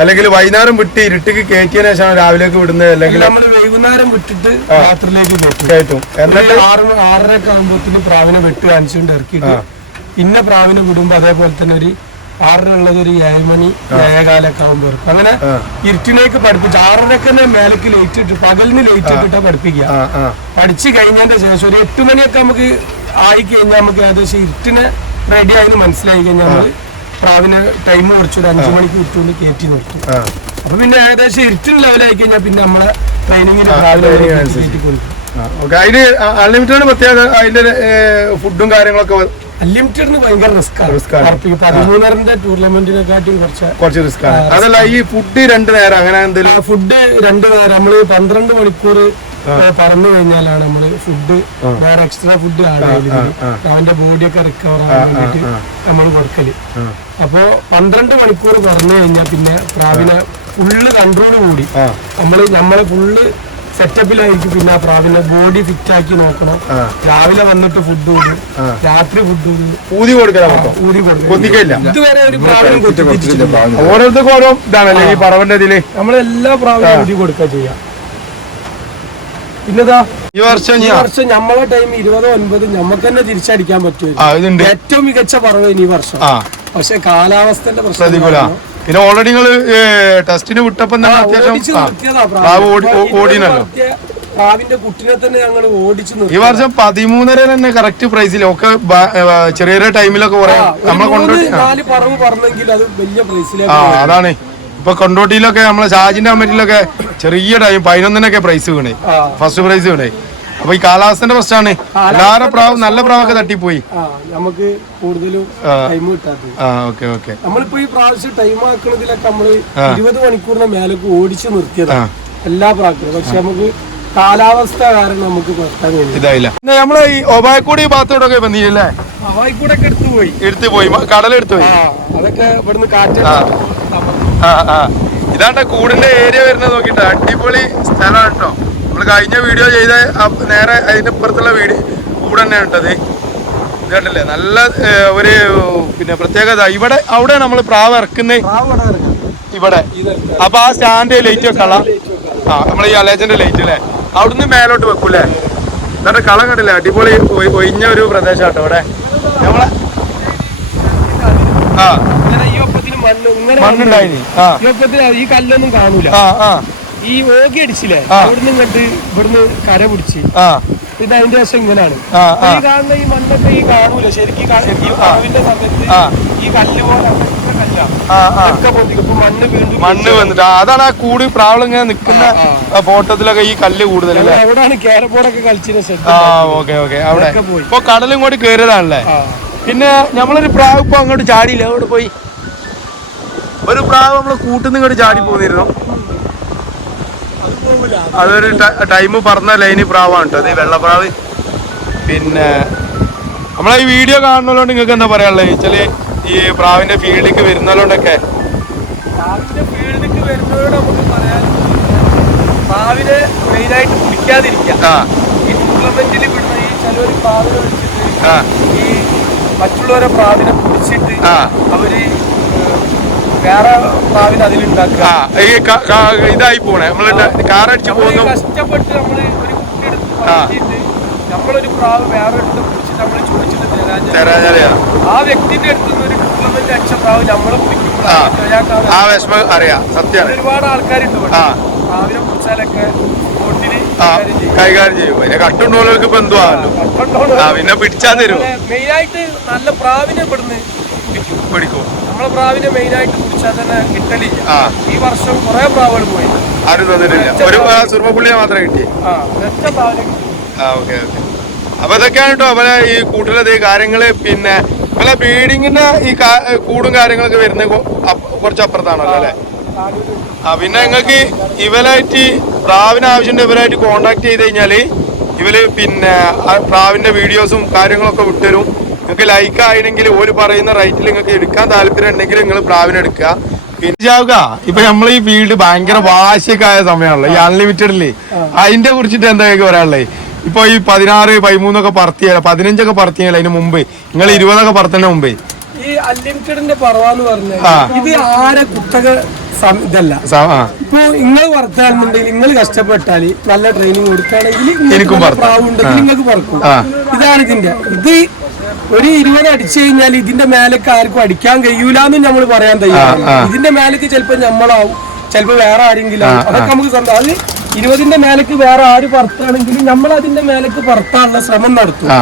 അല്ലെങ്കിൽ വൈകുന്നേരം വിട്ട് ഇരുട്ടിക്ക് കയറ്റിയതിനു ശേഷം രാവിലേക്ക് വിടുന്നത് അല്ലെങ്കിൽ നമ്മൾ വൈകുന്നേരം വിട്ടിട്ട് രാത്രിയിലേക്ക് കയറ്റും എന്നിട്ട് ആറ് ആറരയൊക്കെ ആകുമ്പോഴത്തേന് പ്രാവിനെ വെട്ട് കാണിച്ചുകൊണ്ട് ഇറക്കിയിട്ട് പിന്നെ പ്രാവിനെ വിടുമ്പോ അതേപോലെ തന്നെ ഒരു ആറര ഉള്ളത് ഒരു ഏഴുമണി ഏഴകാലൊക്കെ ആകുമ്പോൾ ഇറക്കും. അങ്ങനെ. ഇരുട്ടിനേക്ക് പഠിപ്പിച്ച് ആറരക്ക് തന്നെ മേലേക്ക് ലൈറ്റ് ഇട്ട് പകലിന് ലൈറ്റ് ഇട്ടിട്ടാ പഠിപ്പിക്കുക. പഠിച്ചു കഴിഞ്ഞതിന്റെ ശേഷം ഒരു എട്ട് മണിയൊക്കെ നമുക്ക് ആയി കഴിഞ്ഞാൽ നമുക്ക് ഏകദേശം ഇരുട്ടിനെ റെഡി ആയെന്ന് മനസ്സിലായി കഴിഞ്ഞാൽ നമ്മൾ പ്രാവിനെ ടൈം കുറച്ച് ഒരു അഞ്ചു മണിക്ക് വിട്ടുകൊണ്ട് കയറ്റി നിർത്തും. അപ്പൊ പിന്നെ ഏകദേശം ഇരുട്ടിന് ലെവലായി കഴിഞ്ഞാൽ പിന്നെ നമ്മളെ ട്രെയിനിങ്ങിന് അതിന് അൺലിമിറ്റഡ് പ്രത്യേകത അതിന്റെ ഫുഡും കാര്യങ്ങളൊക്കെ അൺലിമിറ്റഡ് ഭയങ്കര റിസ്ക് Risk ആണ്. ആണ് പതിമൂന്നരന്റെ ടൂർണമെന്റിനെക്കാട്ടും കുറച്ച് കുറച്ച് റിസ്ക് ആണ്. അതല്ല ഈ ഫുഡ് രണ്ട് നേരം അങ്ങനെ എന്തെങ്കിലും ഫുഡ് രണ്ട് നേരം. നമ്മൾ പന്ത്രണ്ട് മണിക്കൂർ പറന്നു കഴിഞ്ഞാലാണ് നമ്മൾ ഫുഡ് വേറെ എക്സ്ട്രാ ഫുഡ് ആണ് അവന്റെ ബോഡിയൊക്കെ റിക്കവർ ആവാൻ വേണ്ടിട്ട് നമ്മൾ കൊടുക്കൽ. അപ്പോ പന്ത്രണ്ട് മണിക്കൂർ പറഞ്ഞു കഴിഞ്ഞാൽ പിന്നെ പ്രാവിനെ ഫുള്ള് കൺട്രോൾ കൂടി. നമ്മൾ നമ്മൾ നമ്മളെ ഫുള്ള് സെറ്റപ്പിലായിരിക്കും പിന്നെ ആ പ്രാവിനെ ബോഡി ഫിറ്റ് ആക്കി നോക്കണം. രാവിലെ വന്നിട്ട് ഫുഡ് കൊടുക്കും രാത്രി ഫുഡ് കൊടുക്കും ഊതി കൊടുക്കണം ഇതുവരെ ഒരു പ്രാവിനും കൊത്തിച്ചിട്ടില്ല. ഓരോരുത്തർക്കും ഓരോ ഇതാണല്ലേ ഈ പറവന്റെ ഇതിൽ? നമ്മളെല്ലാ പ്രാവിനും ഊതി കൊടുക്കുക ചെയ്യാം. പിന്നെതാ ഈ വർഷം ഈ വർഷം നമ്മളെ ടൈം ഇരുപതോ ഒൻപത് നമുക്ക് തന്നെ തിരിച്ചടിക്കാൻ പറ്റും ഏറ്റവും മികച്ച പറവ് ഈ വർഷം. ആ. പക്ഷെ കാലാവസ്ഥന്റെ പ്രതികൂല. പിന്നെ ഓൾറെഡി നിങ്ങൾ ടെസ്റ്റിന് വിട്ടപ്പം തന്നെ അത്യാവശ്യം ഓടിനല്ലോ. പ്രാവിന്റെ കുട്ടിനെ തന്നെ ഞങ്ങൾ ഓടിച്ചു ഈ വർഷം പതിമൂന്നര തന്നെ കറക്റ്റ് പ്രൈസിൽ ഒക്കെ ബ- ഏ, ചെറിയ ചെറിയ ടൈമിലൊക്കെ കുറെ നമ്മളെ മൂന്ന് കൊണ്ടോട്ടി ആ. നാല് പറവ് പറഞ്ഞെങ്കിൽ അത് വലിയ ആ പ്രൈസിലേക്ക് അതാണ്. ഇപ്പൊ കൊണ്ടോട്ടിയിലൊക്കെ നമ്മളെ ഷാജിന്റെ കമ്മിറ്റിയിലൊക്കെ ചെറിയ ടൈം പതിനൊന്നിനൊക്കെ പ്രൈസ് വീണേ. ഫസ്റ്റ് പ്രൈസ് വീണേ. അപ്പൊ ഈ കാലാവസ്ഥന്റെ പ്രശ്നമാണ്. എല്ലാവരും പ്രാവ് നല്ല പ്രാവൊക്കെ തട്ടിപ്പോയി. നമുക്ക് കൂടുതലും ടൈം കിട്ടാത്തത്. Okay okay. നമ്മളിപ്പോ ഈ പ്രാവശ്യം ടൈം ആക്കുന്നതിലൊക്കെ നമ്മൾ ഇരുപത് മണിക്കൂറിന് മേലേക്ക് ഓടിച്ചു നിർത്തിയതാണ് എല്ലാ പ്രാവശ്യവും. പക്ഷെ നമുക്ക് കാലാവസ്ഥ കാരണം നമുക്ക് നിർത്താൻ ഇതായില്ല. നമ്മളെ ഈ ഒബായക്കൂടി ഭാഗത്തോടൊക്കെ വന്നില്ലേ ഹവായിക്കൂടെ ഒക്കെ എടുത്തു പോയി. എടുത്തു പോയി. കടലെടുത്തു പോയി. അതൊക്കെ ഇവിടുന്ന് കാറ്റ് ഇതാണ്ട കൂടിന്റെ ഏരിയ വരുന്നത് നോക്കിട്ട് അടിപൊളി സ്ഥലമാണ് കേട്ടോ നമ്മൾ കഴിഞ്ഞ വീഡിയോ ചെയ്ത നേരെ അതിന്റെ ഇപ്പുറത്തുള്ള വീട് കൂടെ തന്നെ ഉണ്ടത് ഇത് കണ്ടില്ലേ? നല്ല ഒരു പിന്നെ പ്രത്യേകത ഇവിടെ അവിടെ നമ്മൾ പ്രാവ് ഇറക്കുന്നത് ഇവിടെ. അപ്പൊ ആ സ്റ്റാൻഡ് ലൈറ്റ് വെക്കള ആ നമ്മൾ ഈ അലേജന്റെ ലൈറ്റ് അല്ലേ അവിടുന്ന് മേലോട്ട് വെക്കൂലേ എന്നിട്ട് കളം കണ്ടില്ലേ? അടിപൊളി ഒഴിഞ്ഞ ഒരു പ്രദേശം കേട്ടോ ഇവിടെ. നമ്മളെ ആ. മണ്ണുണ്ടായി ഈ കല്ലൊന്നും കാണൂല. ആ ആ. ഈ ഓഗി അടിച്ചില്ലേ? ഇവിടുന്ന് കണ്ട് ഇങ്ങോട്ട് ഇവിടുന്ന് കര പിടിച്ച്. ആ. ഇത് അതിന്റെ വശം ഇങ്ങനെയാണ്. ഈ കാണുന്ന ഈ മണ്ണൊക്കെ ഈ കാണൂല? ശരിക്കും ഈ സമയത്ത്. ഈ കല്ല് പോലെ മണ്ണ് വന്നിട്ട് അതാണ് ആ കൂടി പ്രാവളം ഇങ്ങനെ നിൽക്കുന്ന ഫോട്ടോത്തിലൊക്കെ ഈ കല്ല് കൂടുതൽ ക്യാരബോർഡൊക്കെ ആ ഓക്കെ ഓക്കെ. അവിടെ ഇപ്പൊ കടലും കൂടി കയറിയതാണല്ലേ പിന്നെ നമ്മളൊരു പ്രാവ് ഇപ്പൊ അങ്ങോട്ട് ചാടിയില്ല? അവിടെ പോയി? ഒരു പ്രാവ് നമ്മൾ കൂട്ടുന്ന ഇങ്ങോട്ട് ചാടി പോന്നിരുന്നു. അതൊരു ടൈം പറഞ്ഞ ലൈന് പ്രാവാണ് കേട്ടോ അത് വെള്ളപ്രാവ്. പിന്നെ നമ്മളെ ഈ വീഡിയോ കാണുന്നതുകൊണ്ട് നിങ്ങൾക്ക് എന്താ പറയാനുള്ളത് വെച്ചാൽ ഈ പ്രാവിന്റെ ഫീൽഡിലേക്ക് വരുന്നതുകൊണ്ടൊക്കെ ഫീൽഡിലേക്ക് വരുന്നവരോട് നമുക്ക് പറയാൻ പ്രാവിനെ മെയിനായിട്ട് പിടിക്കാതിരിക്കാം. ആ. ഈ ടൂർണമെന്റിൽ വിടുന്ന ഈ ചിലവർ പ്രാവിനെ വെച്ചിട്ട് ഈ മറ്റുള്ളവരെ പ്രാവിനെ പിടിച്ചിട്ട്. അവർ ഏഹ്, വേറെ പ്രാവിനെ അതിലുണ്ടാക്കുക ആ ഈ ഇതായി പോണേ. നമ്മൾ കാറടിച്ച് പോകുന്നു. കഷ്ടപ്പെട്ട് നമ്മൾ ഒരു കുട്ടി എടുത്ത് നമ്മളൊരു പ്രാവ് വേറെ എടുത്ത് പിടിച്ചിട്ട് നമ്മൾ ചോദിച്ചിട്ട്. ആ വ്യക്തിന്റെ അടുത്ത് ഒരു പ്രാവ് നമ്മളെ ആ. വിഷമം അറിയാം. സത്യമാണ് ഒരുപാട് ആൾക്കാരുണ്ട് ആ. പ്രാവിനെ പിടിച്ചാലൊക്കെ കൈകാര്യം ചെയ്യും. അതിനെ കട്ടുണ്ടോളവർക്ക് ഇപ്പൊ എന്തുവാണല്ലോ കണ്ടോളൂ. ആ പിന്നെ പിടിച്ചാ തരും. മെയിൻ ആയിട്ട് നല്ല പ്രാവിനെ ഇവിടുന്ന് പിടിക്കും. നമ്മളെ പ്രാവിനെ മെയിനായിട്ട് കുടിച്ചാൽ തന്നെ കിട്ടലില്ല. ഈ വർഷം കുറെ പ്രാവുകൾ പോയി ആരും തന്നിട്ടില്ല. ഒരു സുർമ്മപ്പുള്ളിയെ മാത്രമേ കിട്ടി. ആ ഓക്കെ ഓക്കെ. അപ്പൊ ഇതൊക്കെയാണ് കേട്ടോ അവരെ ഈ കൂട്ടിലത് കാര്യങ്ങൾ. പിന്നെ നമ്മളെ ബ്രീഡിങ്ങിന്റെ ഈ കൂടും കാര്യങ്ങളൊക്കെ വരുന്ന കുറച്ച് അപ്പുറത്താണല്ലോ അല്ലേ? ആ പിന്നെ നിങ്ങൾക്ക് ഇവരായിട്ട് പ്രാവിന് ആവശ്യമുണ്ട് ഇവരായിട്ട് കോണ്ടാക്ട് ചെയ്ത് കഴിഞ്ഞാൽ ഇവർ പിന്നെ പ്രാവിന്റെ വീഡിയോസും കാര്യങ്ങളൊക്കെ വിട്ടുതരും. നിങ്ങൾക്ക് ലൈക്ക് ആയില്ലെങ്കിൽ ഓര് പറയുന്ന റേറ്റിൽ നിങ്ങൾക്ക് എടുക്കാൻ താല്പര്യം ഉണ്ടെങ്കിൽ നിങ്ങൾ പ്രാവിനെ എടുക്കുക. ജാവുക ഇപ്പൊ നമ്മൾ ഈ ഫീൽഡ് ഭയങ്കര വാശിയൊക്കെ ആയ സമയമാണല്ലോ ഈ അൺലിമിറ്റഡിൽ അതിന്റെ കുറിച്ചിട്ട് എന്താ പറയാനുള്ളത്? ഇപ്പൊ ഈ പതിനാറ് പതിമൂന്നൊക്കെ പറത്തിയല്ല പതിനഞ്ചൊക്കെ പറത്തിയല്ല അതിന് മുമ്പ്. നിങ്ങൾ ഇരുപതൊക്കെ പറത്തുന്നതിന് മുമ്പേ. ഈ അൺലിമിറ്റഡിന്റെ പറവാന്ന് പറഞ്ഞാൽ ഇത് ആരെ കുത്തക ഇതല്ല. ആ. ഇപ്പൊ നിങ്ങൾ പറത്താണെന്നുണ്ടെങ്കിൽ നിങ്ങൾ കഷ്ടപ്പെട്ടാൽ നല്ല ട്രെയിനിങ് കൊടുക്കുകയാണെങ്കിൽ നിങ്ങൾക്ക് പറക്കും ആ. ഇതാണ് ഇതിന്റെ. ഇത് ഒരു ഇരുപത് അടിച്ചു കഴിഞ്ഞാൽ ഇതിന്റെ മേലേക്ക് ആർക്കും അടിക്കാൻ കഴിയൂലെന്ന് നമ്മൾ പറയാൻ തയ്യാറില്ല. ഇതിന്റെ മേലേക്ക് ചിലപ്പോ നമ്മളാവും ചിലപ്പോ വേറെ ആരെങ്കിലും ആവും. അതൊക്കെ നമുക്ക് സ്വന്തം അത് ഇരുപതിന്റെ മേലേക്ക് വേറെ ആര് പറത്താണെങ്കിലും നമ്മൾ അതിന്റെ മേലേക്ക് പറത്താനുള്ള ശ്രമം നടത്തും. ആ.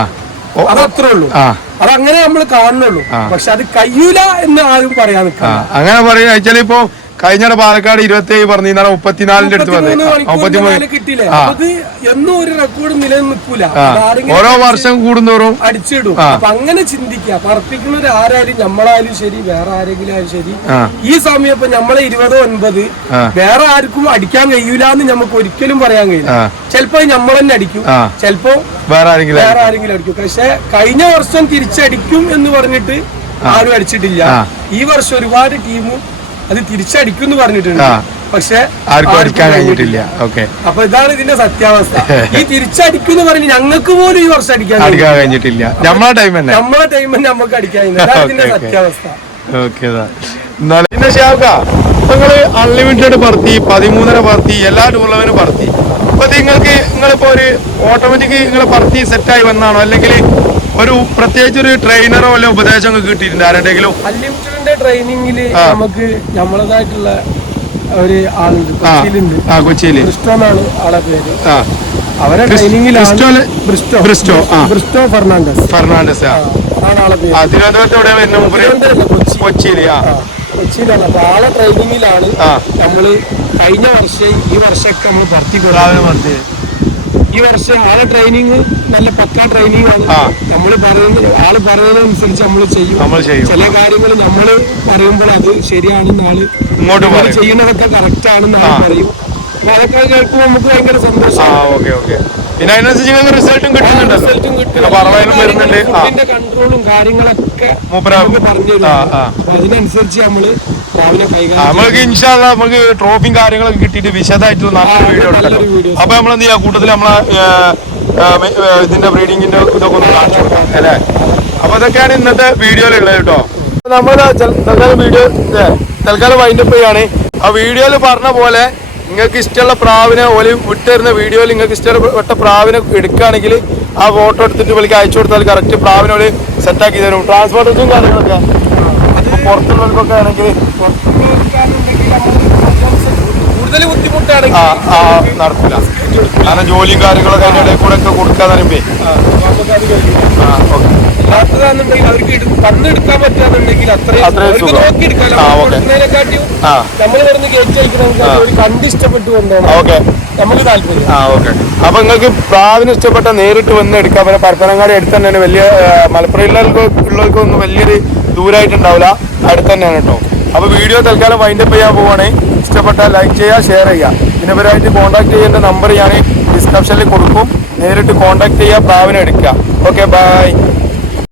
ഓ, അതത്രേ ഉള്ളൂ. ആ. അതങ്ങനെ നമ്മൾ കാണുന്നുള്ളൂ. പക്ഷെ അത് കഴിയൂല എന്ന് ആരും പറയാൻ നിൽക്കാം അങ്ങനെ പറയുക വെച്ചാൽ ഇപ്പൊ കഴിഞ്ഞ പാലക്കാട് ഇരുപത്തി ഏഴ് പറഞ്ഞു ഇന്നലെ മുപ്പത്തിനാലിന്റെ അടുത്ത് വന്നേ മുപ്പത്തിമൂന്ന് ഓരോ വർഷം കൂടുന്നോറും അടിച്ചിടും. അപ്പൊ അങ്ങനെ ചിന്തിക്കുക. പറപ്പിക്കുന്നവർ ആരായാലും നമ്മളായാലും ശരി വേറെ ആരെങ്കിലും ആയാലും ശരി. ഈ സമയം ഇപ്പൊ നമ്മളെ ഇരുപത് ഒൻപത് വേറെ ആർക്കും അടിക്കാൻ കഴിയൂല എന്ന് നമുക്ക് ഒരിക്കലും പറയാൻ കഴിയില്ല. ചിലപ്പോ നമ്മൾ തന്നെ അടിക്കും. ചിലപ്പോ വേറെ ആരെങ്കിലും വേറെ ആരെങ്കിലും അടിക്കും. പക്ഷെ കഴിഞ്ഞ വർഷം തിരിച്ചടിക്കും എന്ന് പറഞ്ഞിട്ട് ആരും അടിച്ചിട്ടില്ല. ഈ വർഷം ഒരുപാട് ടീം അത് തിരിച്ചടിക്കും എന്ന് പറഞ്ഞിട്ടുണ്ട് പക്ഷേ ആർക്കും അടിക്കാൻ കഴിഞ്ഞിട്ടില്ല. ഓക്കെ. അപ്പൊ ഇതാണ് ഇതിന്റെ സത്യാവസ്ഥ. ഈ തിരിച്ചടിക്കും എന്ന് പറഞ്ഞ് ഞങ്ങൾക്ക് പോലും ഈ വർഷം അടിക്കാൻ അടിക്കാൻ കഴിഞ്ഞിട്ടില്ല. നമ്മളെ ടൈം തന്നെ. നമ്മളെ ടൈം തന്നെ നമുക്ക് അടിക്കാൻ ഇതിന്റെ. സത്യാവസ്ഥ. ഓക്കെ പിന്നെ ഷാക്ക നിങ്ങൾ അൺലിമിറ്റഡ് പറത്തി പതിമൂന്നര പറത്തി എല്ലാ ടൂർണമെന്റും പറത്തി. അപ്പൊ നിങ്ങൾക്ക് നിങ്ങളിപ്പോ ഒരു ഓട്ടോമാറ്റിക് നിങ്ങൾ പറത്തി സെറ്റായി വന്നാണോ? അല്ലെങ്കിൽ ഒരു പ്രത്യേകിച്ച് ഒരു ട്രെയിനറോ വല്ല ഉപദേശം കിട്ടിയിട്ടുണ്ട്? ആരുടെങ്കിലും? അൺലിമിറ്റഡിന്റെ ട്രെയിനിങ്ങിൽ നമുക്ക് നമ്മളതായിട്ടുള്ള ഒരു ആളുണ്ട് ആ. കൊച്ചിയിലുണ്ട്. ആ കൊച്ചിയിൽ. ബ്രിസ്റ്റോ എന്നാണ് ആളെ പേര്. അവരെ ബ്രിസ്- ട്രെയിനിങ്ങിലാണ് ബ്രിസ്റ്റോല്- ബ്രിസ്റ്റോ. ബ്രിസ്റ്റോ, ആ. ബ്രിസ്റ്റോ ഫെർണാണ്ടസ്. ഫെർണാണ്ടസ് ആ. ആളെ പേര്. ആ, വരുന്ന മുമ്പ് തിരുവനന്തപുരമല്ല, കൊച്ചി. കൊച്ചിയിൽ ആ. ആ, കൊച്ചിയിലാണ്. അപ്പൊ ആളെ ട്രെയിനിങ്ങിലാണ് നമ്മൾ കഴിഞ്ഞ വർഷം ഈ വർഷമൊക്കെ നമ്മൾ ഭർത്തി. ഈ വർഷം ആളെ ട്രെയിനിങ് നല്ല പക്ക ട്രെയിനിങ് ആണ്. നമ്മൾ പറയുന്നത് ആൾ പറയുന്നതനുസരിച്ച് നമ്മൾ ചെയ്യും. നമ്മൾ ചെയ്യും. ചില കാര്യങ്ങൾ നമ്മൾ പറയുമ്പോൾ അത് ശരിയാണെന്ന് ആൾ ഇങ്ങോട്ട് പറയും. ചെയ്യുന്നതൊക്കെ കറക്റ്റ് ആണെന്ന് ആൾ ആ. പറയും. അപ്പൊ അതൊക്കെ കേൾക്കുമ്പോൾ നമുക്ക് ഭയങ്കര ആ സന്തോഷം ഓക്കെ ഓക്കെ. പിന്നെ അതിനനുസരിച്ച് നിങ്ങൾക്ക് റിസൾട്ടും കിട്ടുന്നുണ്ടല്ലോ. റിസൾട്ടും കിട്ടും. പിന്നെ പറവയിലും വരുന്നുണ്ട്. ആ. ഫുഡിന്റെ കൺട്രോളും കാര്യങ്ങളൊക്കെ മൂപ്പരാ നമുക്ക് പറഞ്ഞു തരും ആ, ആ. അപ്പൊ അതിനനുസരിച്ച് നമ്മൾ രാവിലെ ആ, കൈകാര്യം നമ്മൾക്ക് ഇൻഷാല്ല നമുക്ക് ട്രോഫിയും കാര്യങ്ങളൊക്കെ കിട്ടിയിട്ട് വിശദമായിട്ട് നല്ലൊരു ആ, വീഡിയോ നല്ലൊരു എടുക്കാം. അപ്പൊ നമ്മൾ എന്ത് ചെയ്യാം? കൂട്ടത്തിൽ നമ്മളെ ഏ, ഇതിന്റെ ബ്രീഡിങ്ങിന്റെ ഇതൊക്കെ ഒന്ന് കാണിച്ചു കൊടുക്കാം അല്ലേ? അപ്പൊ ഇതൊക്കെയാണ് ഇന്നത്തെ വീഡിയോയിലുള്ളത് കേട്ടോ. നമ്മൾ തൽക്കാലം വീഡിയോ തൽക്കാലം വൈൻഡപ്പ് ചെയ്യാണ്. ആ വീഡിയോയിൽ പറഞ്ഞ പോലെ നിങ്ങൾക്ക് ഇഷ്ടമുള്ള പ്രാവിനെ ഓൽ വിട്ടുതരുന്ന വീഡിയോയിൽ നിങ്ങൾക്ക് ഇഷ്ടപ്പെട്ട പ്രാവിനെ എടുക്കുകയാണെങ്കിൽ ആ ഫോട്ടോ എടുത്തിട്ട് വിളിക്ക് അയച്ചു കൊടുത്താൽ കറക്റ്റ് പ്രാവിനോട് സെറ്റാക്കി തരും. ട്രാൻസ്പോർട്ടേഷൻ കാര്യങ്ങളൊക്കെ. പുറത്തുള്ളവർക്കൊക്കെ ആണെങ്കിൽ കൂടുതൽ ബുദ്ധിമുട്ടാണ് നടക്കില്ല കാരണം ജോലിയും കാര്യങ്ങളൊക്കെ അതിന്റെ ഇടയിൽ കൂടെ ഒക്കെ കൊടുക്കാന്ന് പറയുമ്പേ. നമുക്കത് ആ ഓക്കെ. അല്ലാത്തതാണെന്നുണ്ടെങ്കിൽ അവർക്ക് എടു- തന്നെടുക്കാൻ പറ്റാന്നുണ്ടെങ്കിൽ അത്രയും അത്രയും അവർക്ക് നോക്കി എടുക്കാലോ നമ്മൾ വരുന്ന കണ്ട് ഇഷ്ടപ്പെട്ട് ഓക്കെ. നമുക്ക് താല്പര്യം. ആ ഓക്കെ. അപ്പൊ നിങ്ങൾക്ക് പ്രാവിന് ഇഷ്ടപ്പെട്ട നേരിട്ട് വന്ന് എടുക്കാം. പിന്നെ പരപ്പനങ്ങാടി അടുത്ത് തന്നെയാണ് വലിയ മലപ്പുറം ഉള്ളവർക്കൊന്നും വലിയൊരു ദൂരമായിട്ടുണ്ടാവില്ല അടുത്ത് തന്നെയാണ് കേട്ടോ. അപ്പൊ വീഡിയോ തൽക്കാലം വൈൻഡപ്പ് ചെയ്യാൻ പോവാണ്. ഇഷ്ടപ്പെട്ടാൽ ലൈക്ക് ചെയ്യുക ഷെയർ ചെയ്യുക. പിന്നെ ഇവരായിട്ട് കോൺടാക്ട് ചെയ്യേണ്ട നമ്പർ ഞാൻ ഡിസ്ക്രിപ്ഷനിൽ കൊടുക്കും. നേരിട്ട് കോൺടാക്ട് ചെയ്യുക പ്രാവിനെ എടുക്കുക. Okay bye